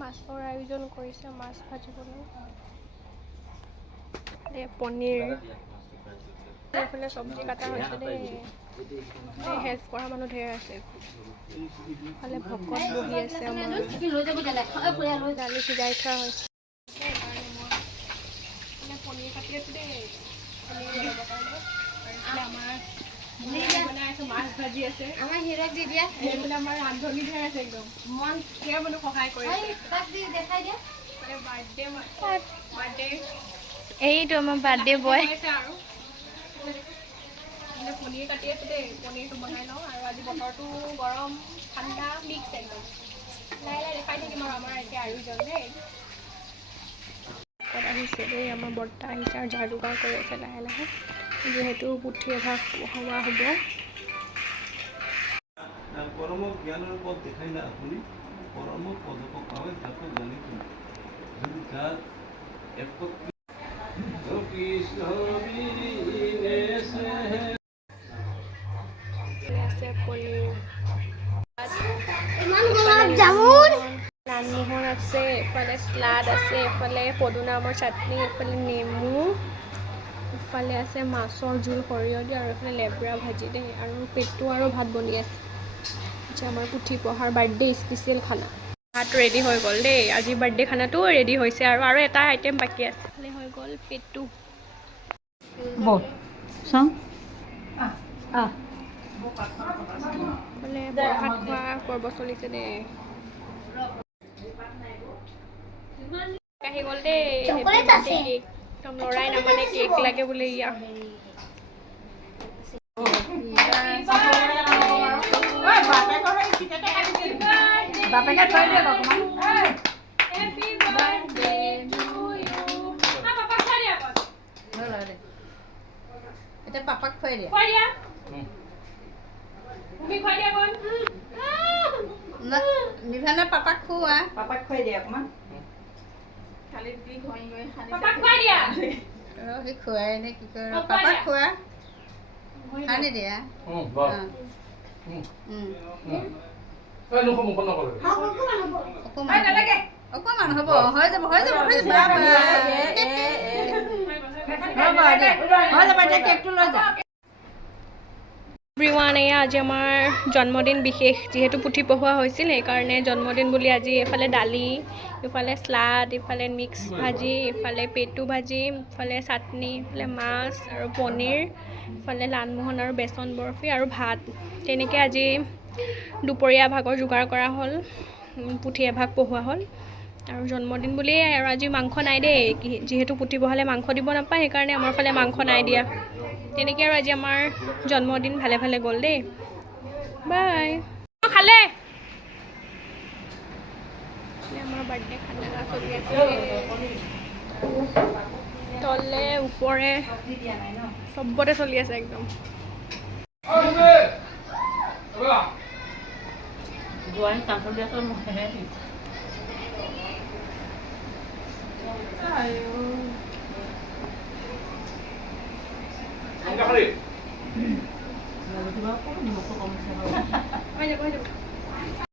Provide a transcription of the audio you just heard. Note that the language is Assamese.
মাছৰ আয়োজন কৰিছে, মাছ ভাজিবলৈ। পনীৰ, এইফালে চব্জি কাটা হৈছে দেই। হেল্প কৰা মানুহ ধেৰ আছে। ইফালে ভকত বহি আছে, দালি সিজাই থোৱা হৈছে। পনীৰ কাটি আছো দেই, পনীৰ বনাবৰ কাৰণে। মাছ ভাজি আছে, আমাৰ হিৰক দি দিয়া। এইফালে আমাৰ ৰান্ধনি ধেৰ আছে একদম, মন ধেৰ মানুহ সহায় কৰিছে। এইটো আমাৰ বাৰ্থডে বয় আৰু পনীৰ কাটি আছো দেই, পনীৰটো বনাই লওঁ। আৰু আজি বতৰটো গৰম ঠাণ্ডা মিক্স একদম। লাহে লাহে দেখাই থাকিম আৰু আমাৰ এতিয়া আয়োজন দেই। আহিছে দেই, আমাৰ বৰ্তা আহিছে আৰু যা যোগাৰ কৰি আছে লাহে লাহে, যিহেতু পুথি এভাগ পঢ়োৱা হ'ব। পৰম জ্ঞানৰ পথ দেখাইলে আপুনি পৰম পদক পাৱে তাকে জানিছো যদি যাৰ লালমোহন আছে, এফালে শ্লাড আছে, এফালে পদুনা আমৰ চাটনি, এফালে নেমু, ইফালে আছে মাছৰ জোল সৰিয়হ দি, আৰু এইফালে লেবৰা ভাজি দেই। আৰু পেটু আৰু ভাত বনি আছে। আমাৰ পুথি পঢ়াৰ বাৰ্থডে স্পেচিয়েল খানা। ভাত ৰেডি হৈ গ'ল দেই, আজি বাৰ্থডে খানাটো ৰেডি হৈছে। আৰু এটা আইটেম বাকী আছে, হৈ গ'ল পেটু। প্ৰসাদ খোৱা পৰ্ব চলিছে দেই। আহি গ'ল দেই, একদম লৰাই নামানে কেক লাগে বোলে ইয়াক। বাপেকে থৈ দিয়ে অকমান। এতিয়া পাপাক খুৱাই দিয়া। নিভানে পাপাক খুওৱা। পাপাক খুৱাই দিয়া অকমান। সি খুৱাই নে কি কয়, পাপাক খুওৱা। সানি দিয়া। অকমান হ'ব, হৈ যাব হৈ যাব হৈ যাব। এতিয়া কেকটো লৈ যা। এভৰিৱান, এয়া আজি আমাৰ জন্মদিন বিশেষ, যিহেতু পুথি পঢ়োৱা হৈছিল সেইকাৰণে জন্মদিন বুলি আজি এইফালে দালি, ইফালে শ্লাড, ইফালে মিক্স ভাজি, ইফালে পেটু ভাজি, ইফালে চাটনি, ইফালে মাছ আৰু পনীৰ, ইফালে লালমোহন আৰু বেচন বৰফি আৰু ভাত। তেনেকৈ আজি দুপৰীয়া ভাগৰ যোগাৰ কৰা হ'ল, পুথি এভাগ পঢ়োৱা হ'ল। আৰু জন্মদিন বুলিয়ে আৰু আজি মাংস নাই দেই, যিহেতু পুথি পঢ়ালে মাংস দিব নাপায়, সেইকাৰণে আমাৰ ফালে মাংস নাই দিয়া। তেনেকৈ আৰু আজি আমাৰ জন্মদিন ভালে ভালে গ'ল দেই। বাই। খালে আমাৰ বাৰ্থডে খানা চলি আছে, তলে ওপৰে চবতে চলি আছে একদম।